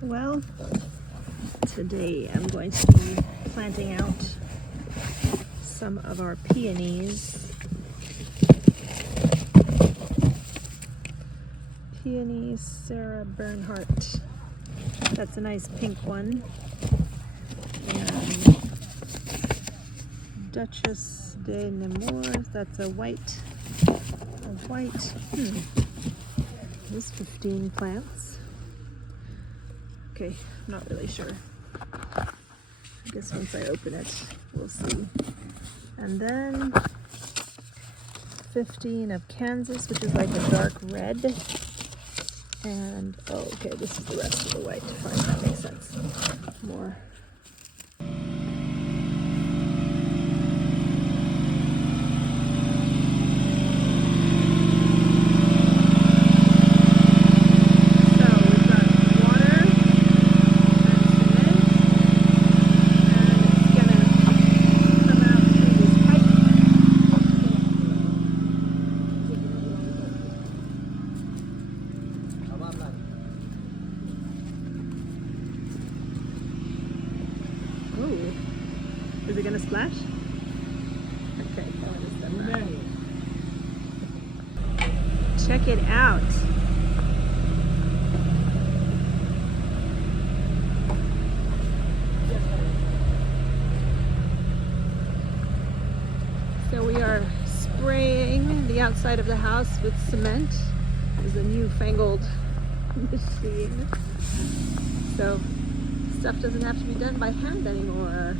Well, today I'm going to be planting out some of our peonies. Peony Sarah Bernhardt. That's a nice pink one. And Duchess de Nemours, that's a white. There's 15 plants. Okay, I'm not really sure. I guess once I open it, we'll see. And then 15 of Kansas, which is like a dark red. And, oh, okay, this is the rest of the white. Fine, that makes sense. More. Ooh, is it gonna splash? Okay, check it out. So we are spraying the outside of the house with cement. It's a newfangled machine. So stuff doesn't have to be done by hand anymore.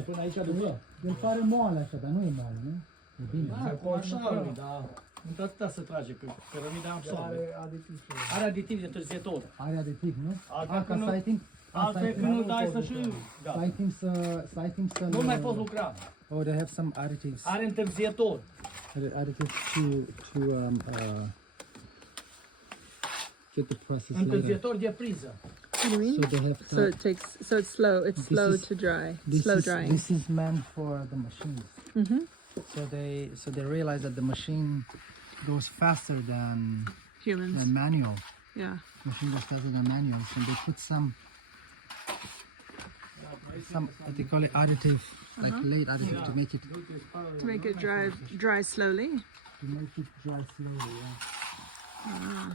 Până aici de mă. El pare moale așa, dar nu e moale, nu? E bine. Da, colșarul, da. Într-atâta se trage, că cărămida absorbe. Are aditiv de întârziitor. Are aditiv, nu? Altfel Ca nu- să ai timp. Altfel când nu dai să și... Să Gata. ai timp să... Nu mai poți lucra. Oh, they have some additives. Are întârziitor. Additives to get the process later. Întârziitor de priză. What do you So mean? they have So it takes, so it's slow. It's This slow is- to dry. this Slow is, drying. This is meant for the machines. Mm-hmm. So they realize that the machine goes faster than Humans. manual. Yeah. Machine goes faster than manual. So they put some what they call it additive, like late additive to make it To make it dry slowly. dry slowly. Yeah.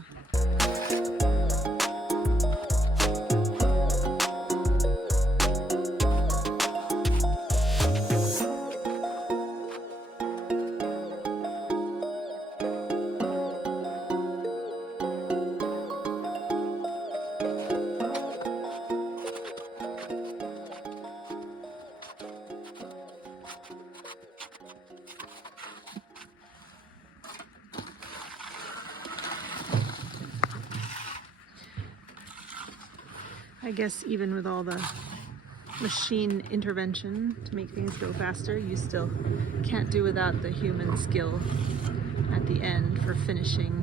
I guess even with all the machine intervention to make things go faster, you still can't do without the human skill at the end for finishing.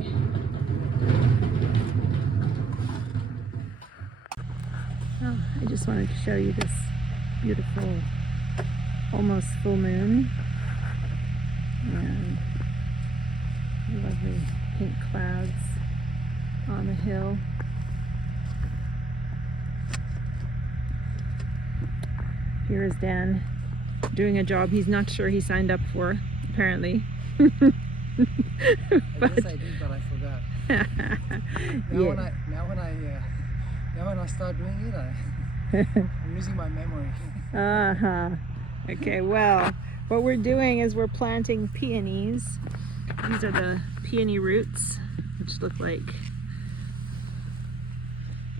Oh, I just wanted to show you this beautiful, almost full moon and lovely pink clouds on the hill. Here is Dan doing a job he's not sure he signed up for, apparently. Yes, I did, but I forgot. Yeah. Now when I start doing it, I'm losing my memory. Uh-huh. Okay, well, what we're doing is we're planting peonies. These are the peony roots, which look like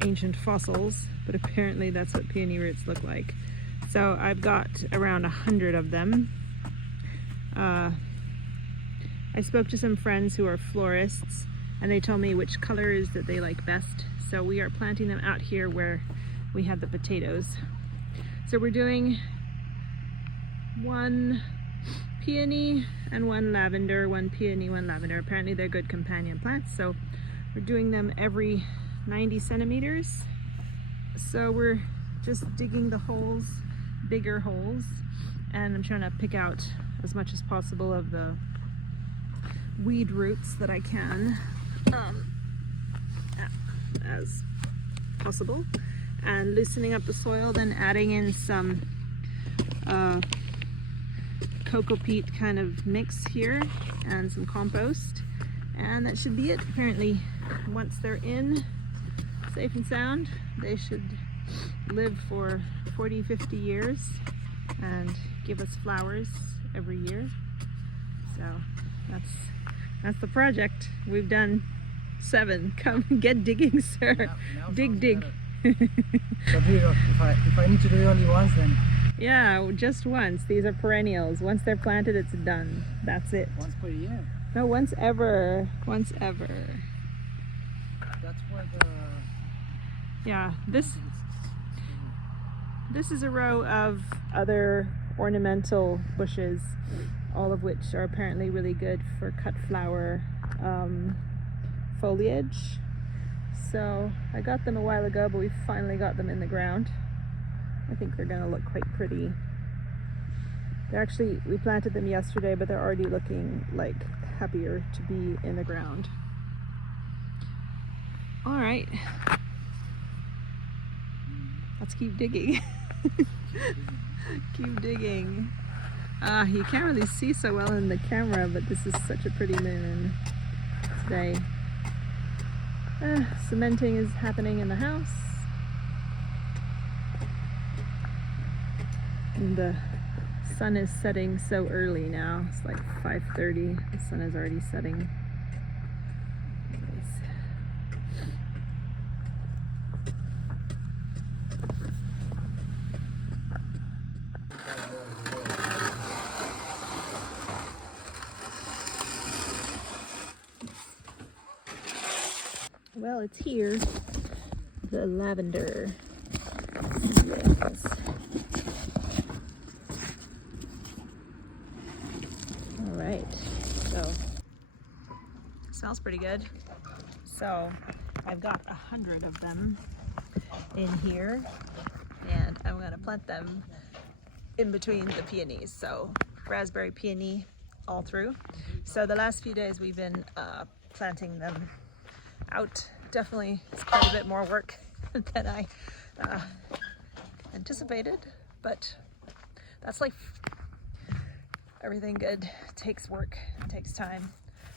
ancient fossils, but apparently that's what peony roots look like. So I've got around 100 of them. I spoke to some friends who are florists, and they told me which colors that they like best. So we are planting them out here where we had the potatoes. So we're doing one peony and one lavender, one peony, one lavender. Apparently they're good companion plants, so we're doing them every 90 centimeters. So we're just digging the holes, bigger holes, and I'm trying to pick out as much as possible of the weed roots that I can as possible, and loosening up the soil, then adding in some cocoa peat kind of mix here and some compost, and that should be it. Apparently once they're in safe and sound, they should live for 40-50 years and give us flowers every year. So that's the project. We've done 7. Come get digging, sir. Now Dig, dig. So if I need to do it only once, then Yeah, just once. These are perennials. Once they're planted, it's done. That's it. once per year. No, once ever. Once ever. That's where the Yeah, this is a row of other ornamental bushes, all of which are apparently really good for cut flower foliage. So I got them a while ago, but we finally got them in the ground. I think they're gonna look quite pretty. They're actually, we planted them yesterday, but they're already looking like happier to be in the ground. All right, let's keep digging. Keep digging. You can't really see so well in the camera, but this is such a pretty moon today. Cementing is happening in the house. And the sun is setting so early now. It's like 5:30. The sun is already setting. Well, it's here. The lavender. Yes. All right. So, smells pretty good. So, I've got 100 of them in here, and I'm gonna plant them in between the peonies. So, raspberry peony all through. So the last few days we've been planting them out. Definitely it's quite a bit more work than I anticipated, but that's life. Everything good takes work, takes time.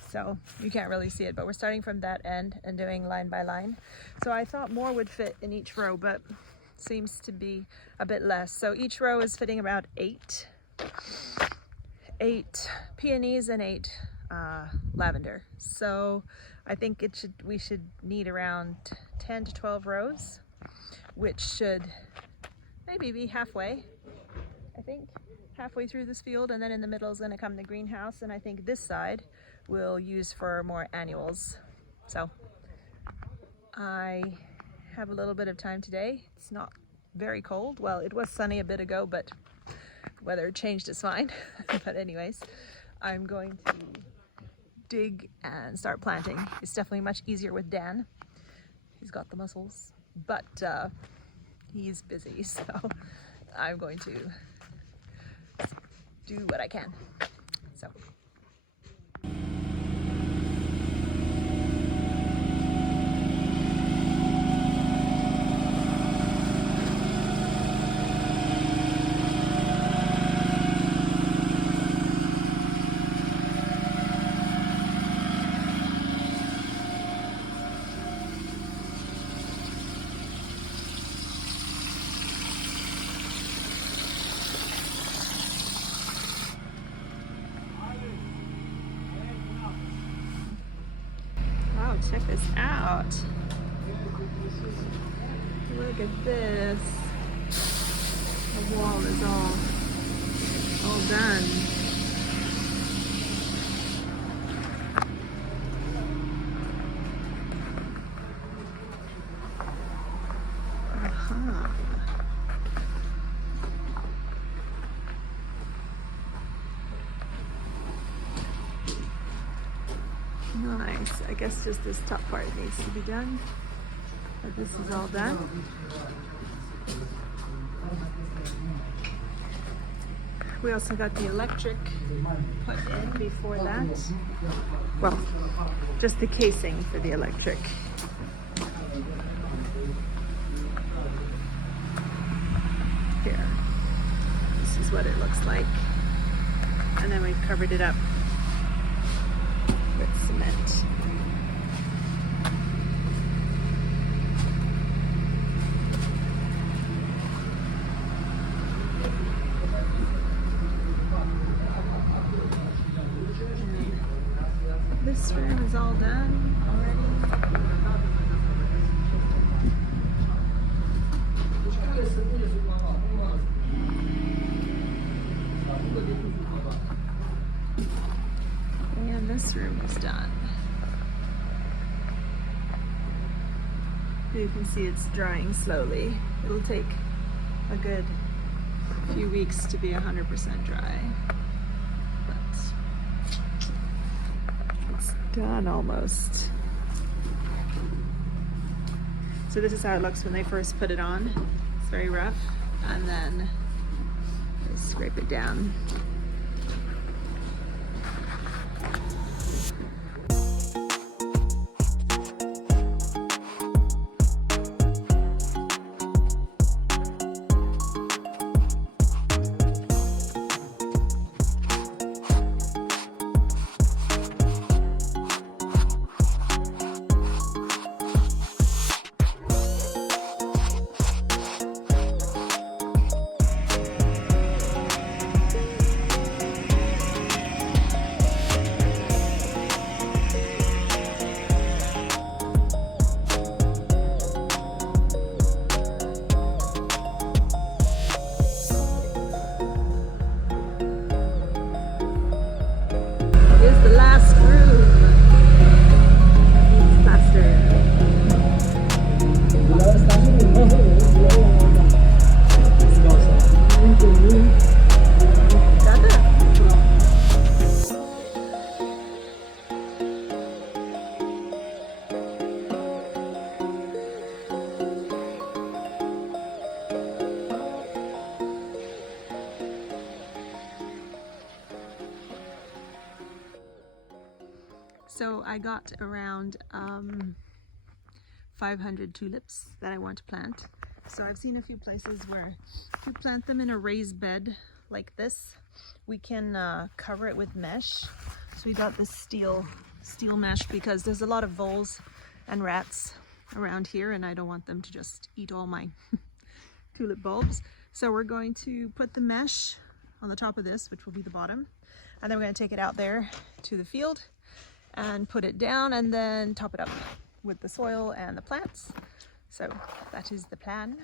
So you can't really see it, but we're starting from that end and doing line by line. So I thought more would fit in each row, but seems to be a bit less. So each row is fitting about 8 peonies and 8 lavender. So I think we should need around 10 to 12 rows, which should maybe be halfway, I think, halfway through this field, and then in the middle is going to come the greenhouse, and I think this side we'll use for more annuals. So I have a little bit of time today. It's not very cold. Well, it was sunny a bit ago, but weather changed is fine. But anyways, I'm going to dig and start planting. It's definitely much easier with Dan. He's got the muscles, but he's busy, so I'm going to do what I can. So. Check this out. Look at this. The wall is all done. Nice. I guess just this top part needs to be done, but this is all done. We also got the electric put in before that. Well, just the casing for the electric. Here. This is what it looks like. And then we've covered it up with cement. This room is all done already. And this room is done. You can see it's drying slowly. It'll take a good few weeks to be 100% dry. Done almost. So this is how it looks when they first put it on. It's very rough, and then they scrape it down. So I got around 500 tulips that I want to plant. So I've seen a few places where if you plant them in a raised bed like this, we can cover it with mesh. So we got this steel mesh because there's a lot of voles and rats around here and I don't want them to just eat all my tulip bulbs. So we're going to put the mesh on the top of this, which will be the bottom, and then we're going to take it out there to the field and put it down and then top it up with the soil and the plants. So that is the plan.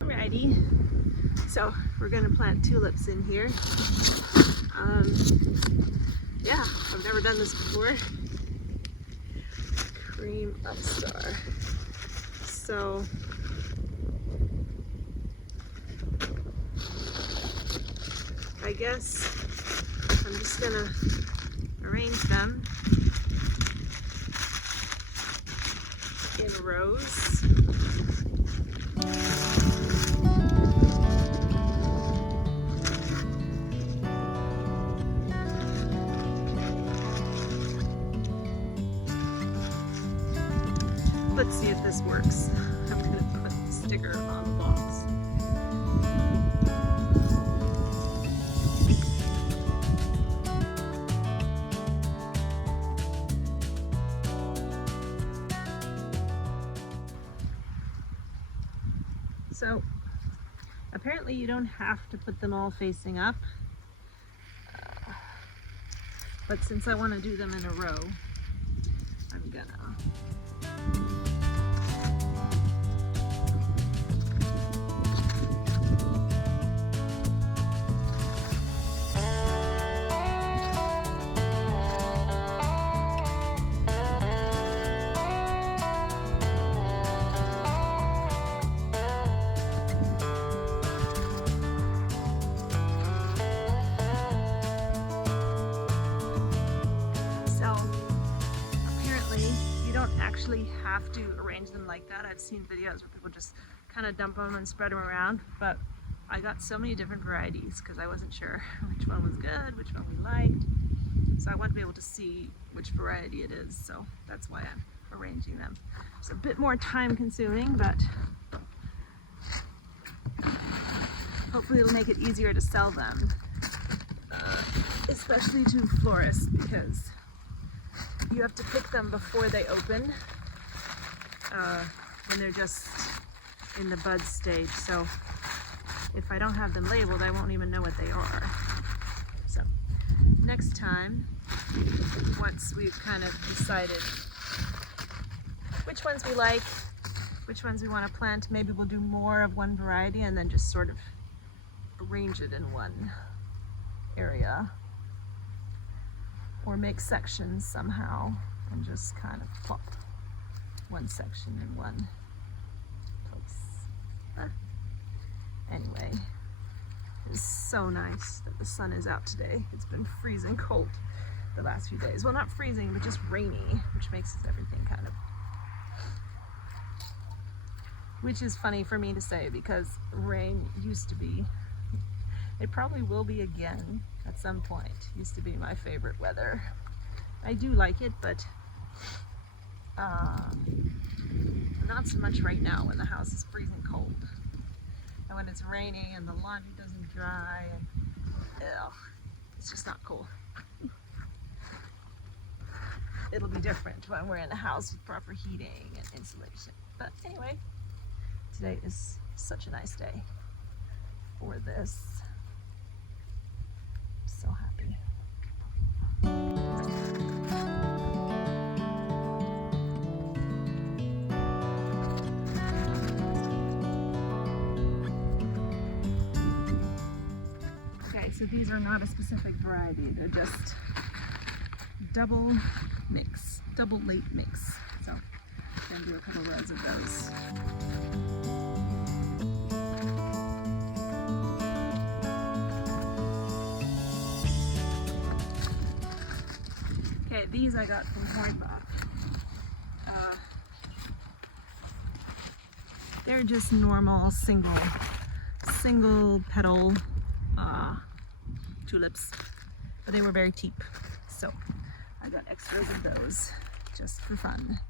Alrighty, so we're gonna plant tulips in here. Yeah, I've never done this before. Cream upstar. So I guess I'm just gonna arrange them in rows. Let's see if this works. I'm going to put the sticker on the box. So apparently you don't have to put them all facing up, but since I want to do them in a row, I'm gonna. Actually have to arrange them like that. I've seen videos where people just kind of dump them and spread them around, but I got so many different varieties because I wasn't sure which one was good, which one we liked. So I want to be able to see which variety it is, so that's why I'm arranging them. It's a bit more time consuming, but hopefully it'll make it easier to sell them, especially to florists, because you have to pick them before they open, when they're just in the bud stage. So if I don't have them labeled, I won't even know what they are. So next time, once we've kind of decided which ones we like, which ones we want to plant, maybe we'll do more of one variety and then just sort of arrange it in one area. Or make sections somehow and just kind of plop one section in one place. Anyway, it's so nice that the sun is out today. It's been freezing cold the last few days. Well, not freezing, but just rainy, which makes everything kind of... Which is funny for me to say because rain used to be, it probably will be again at some point. Used to be my favorite weather. I do like it, but not so much right now when the house is freezing cold. And when it's raining and the laundry doesn't dry, and it's just not cool. It'll be different when we're in a house with proper heating and insulation. But anyway, today is such a nice day for this. So happy. Okay, so these are not a specific variety, they're just double mix, double late mix. So I'm gonna do a couple rows of those. Okay, these I got from Hornbach. They're just normal single petal tulips, but they were very cheap, so I got extras of those just for fun.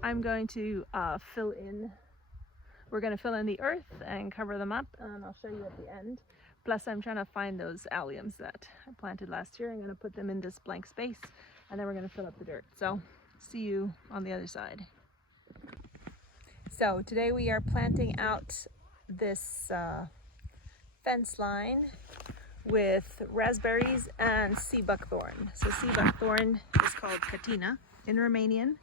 I'm going to we're going to fill in the earth and cover them up, and I'll show you at the end. Plus I'm trying to find those alliums that I planted last year. I'm going to put them in this blank space, and then we're going to fill up the dirt. So see you on the other side. So today we are planting out this fence line with raspberries and sea buckthorn. So sea buckthorn is called Catina in Romanian,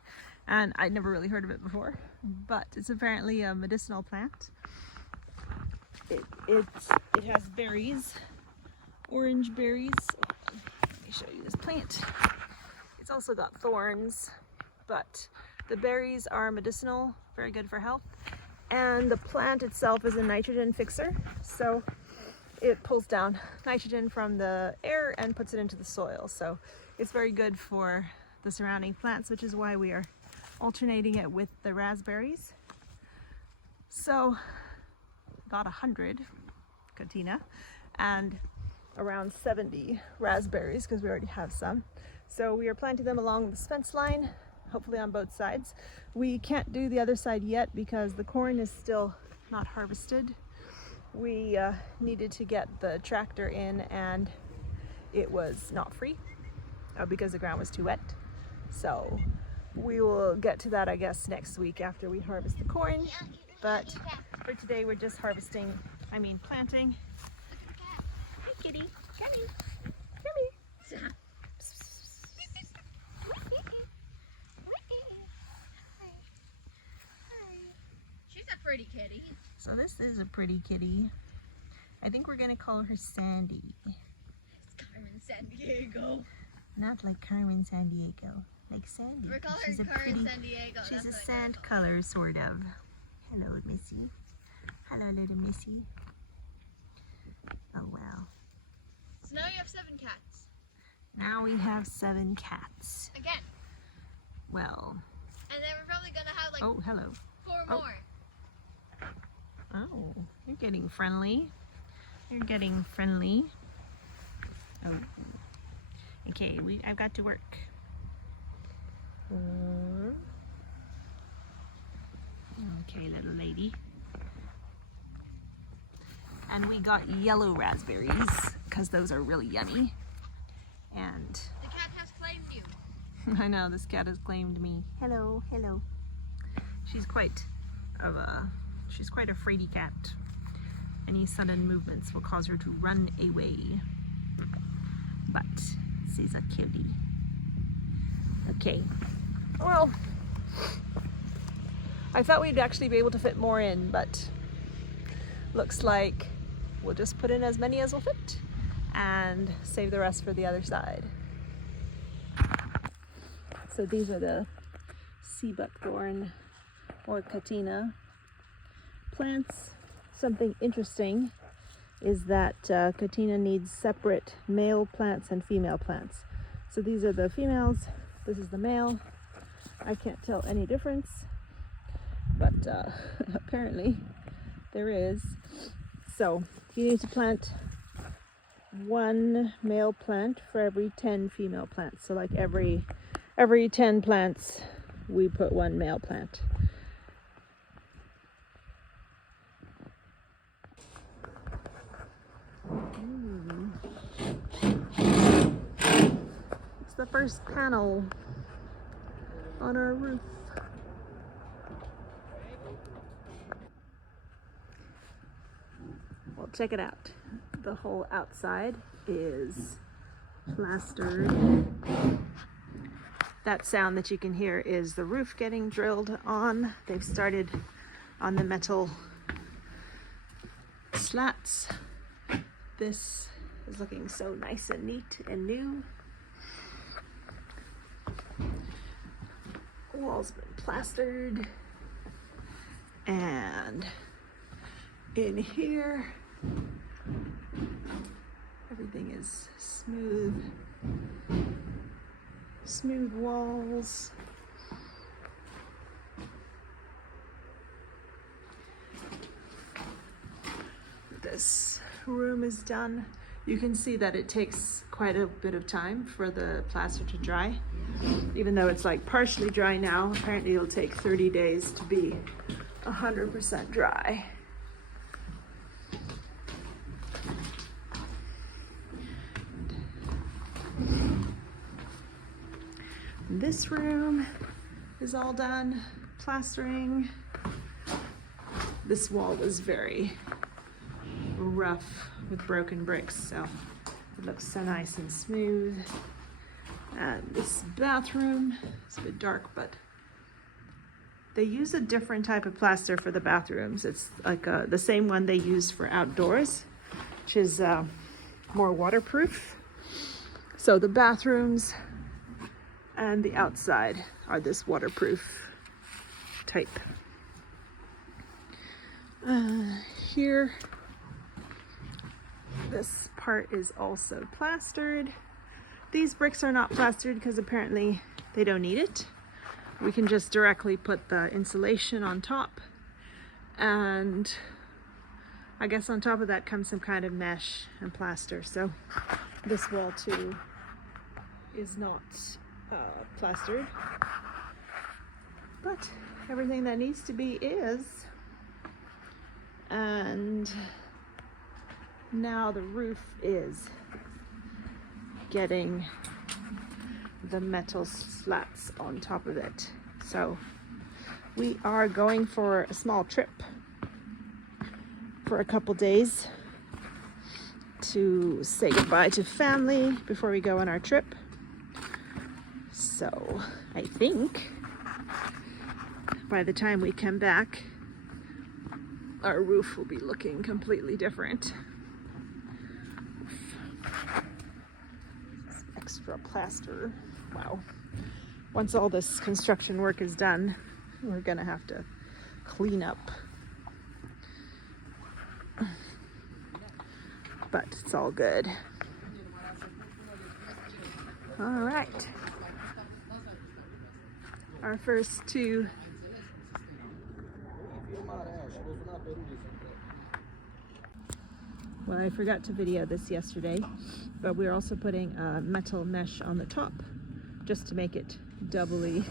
and I'd never really heard of it before, but it's apparently a medicinal plant. It has berries, orange berries. Let me show you this plant. It's also got thorns, but the berries are medicinal, very good for health, and the plant itself is a nitrogen fixer, so it pulls down nitrogen from the air and puts it into the soil. So it's very good for the surrounding plants, which is why we are alternating it with the raspberries. So got 100 Catina and around 70 raspberries because we already have some. So we are planting them along this fence line, hopefully on both sides. We can't do the other side yet because the corn is still not harvested. We needed to get the tractor in, and it was not free because the ground was too wet. So we will get to that, I guess, next week after we harvest the corn. But for today, we're just planting. Hi, kitty. Come here. She's a pretty kitty. So this is a pretty kitty. I think we're gonna call her Sandy. It's Carmen Sandiego. Not like Carmen Sandiego, like Sandy. We're calling She's her a Carmen pretty, Sandiego. she's That's a what sand color, sort of. Hello, Missy. Hello, little Missy. Oh, wow. So now you have 7 cats. Now we have 7 cats. Again. Well. And then we're probably gonna have like Oh, hello. 4 Oh. more. Oh, you're getting friendly. You're getting friendly. Oh. Okay, I've got to work. Okay, little lady. And we got yellow raspberries because those are really yummy. And The cat has claimed you. I know, this cat has claimed me. Hello, hello. She's quite a fraidy cat. Any sudden movements will cause her to run away. But she's a cutie. Okay. Well, I thought we'd actually be able to fit more in, but looks like we'll just put in as many as will fit and save the rest for the other side. So these are the sea buckthorn or catina plants. Something interesting is that catina needs separate male plants and female plants. So these are the females, this is the male. I can't tell any difference, but apparently there is. So you need to plant one male plant for every 10 female plants. So like every 10 plants we put one male plant. It's the first panel on our roof. Well, check it out. The whole outside is plastered. That sound that you can hear is the roof getting drilled on. They've started on the metal slats. This is looking so nice and neat and new. Wall's been plastered. And in here, everything is smooth. Smooth walls. This room is done. You can see that it takes quite a bit of time for the plaster to dry. Even though it's like partially dry now, apparently it'll take 30 days to be 100% dry. This room is all done, plastering. This wall was very rough with broken bricks, so it looks so nice and smooth. And this bathroom is a bit dark, but they use a different type of plaster for the bathrooms. It's like the same one they use for outdoors, which is more waterproof. So the bathrooms and the outside are this waterproof type. Here, this part is also plastered. These bricks are not plastered because apparently they don't need it. We can just directly put the insulation on top, and I guess on top of that comes some kind of mesh and plaster. So this wall too is not plastered, but everything that needs to be is. And now the roof is getting the metal slats on top of it. So we are going for a small trip for a couple days to say goodbye to family before we go on our trip. So I think by the time we come back, our roof will be looking completely different. Extra plaster. Wow. Once all this construction work is done, we're gonna have to clean up. But it's all good. All right. Our first two. Well, I forgot to video this yesterday, but we're also putting a metal mesh on the top just to make it doubly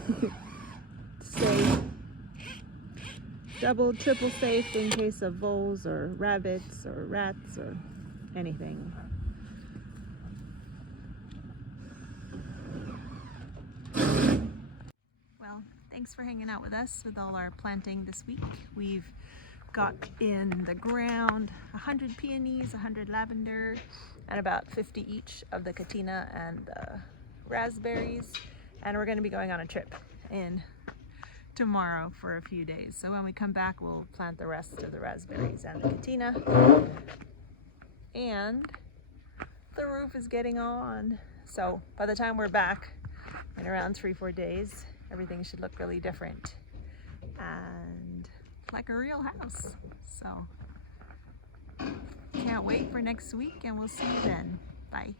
safe. Double, triple safe in case of voles or rabbits or rats or anything. Well, thanks for hanging out with us with all our planting this week. We've got in the ground 100 peonies, 100 lavender, and about 50 each of the catina and the raspberries. And we're going to be going on a trip in tomorrow for a few days. So when we come back, we'll plant the rest of the raspberries and the katina. And the roof is getting on. So by the time we're back in around 3-4 days, everything should look really different and like a real house. So can't wait for next week, and we'll see you then. Bye.